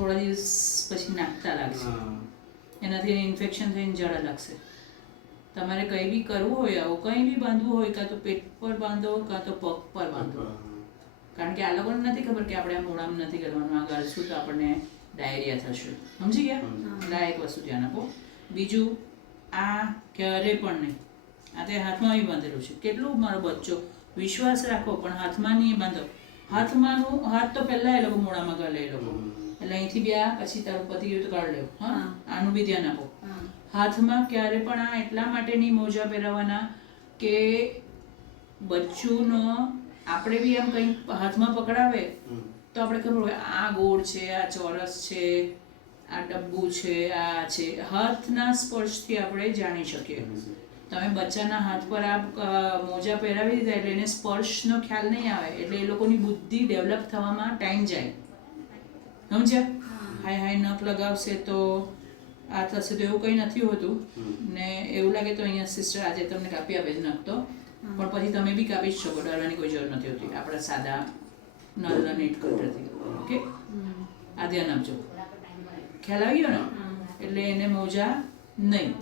થોડા દિવસ પછી નાખતા લાગશે. એનાથી ઇન્ફેક્શન થઈને ઝાડા લાગશે. તમારે કંઈ બી કરવું હોય આવું કંઈ બી બાંધવું હોય કાં તો પેટ પર બાંધો કાં તો પગ પર બાંધો. કારણ કે આ લોકોને નથી ખબર કે આપણે આ મોઢામાં નથી કરવાનું. આ ગાળશું તો આપણને ડાયરિયા થશે. સમજી ગયા. આ એક વસ્તુ ધ્યાન આપો. બીજું આ ક્યારે પણ નહીં. આ તે હાથમાં બી બાંધેલું છે. કેટલું મારો બચ્ચો વિશ્વાસ રાખો પણ હાથમાં નહીં બાંધો. હાથમાંનું હાથ તો પહેલા એ લોકો મોડામાં ગાલે એ લોકો. એટલે અહીંથી બે પછી તારું પતિ ગયું તો કાઢ લેવું હા. આનું બી ધ્યાન આપો. હાથમાં ક્યારે પણ આ એટલા માટે નહીં મોજા પહેરાવાના કે બચ્ચુનો આપણે બી આમ કંઈ હાથમાં પકડાવે તો આપણે ખબર હોય આ ગોળ છે આ ચોરસ છે આ ડબ્બુ છે આ છે. હાથના સ્પર્શથી આપણે જાણી શકીએ. તમે બચ્ચાના હાથ પર આ મોજા પહેરાવી દીધા એટલે એને સ્પર્શનો ખ્યાલ નહીં આવે એટલે એ લોકોની બુદ્ધિ ડેવલપ થવામાં ટાઈમ જાય. સમજ્યા? હાય હાય નખ લગાવશે તો આ થશે તો એવું કંઈ નથી હોતું. ને એવું લાગે તો અહીંયા સિસ્ટર આજે તમને કાપી આપે છે નખ તો. પણ પછી તમે બી કાપી જ શકો ડરવાની કોઈ જરૂર નથી હોતી. આપણા સાદા નળના નીટ કટરથી ઓકે. આ ધ્યાન આપજો. ખ્યાલ આવી ગયો ને? એટલે એને મોજા નહીં.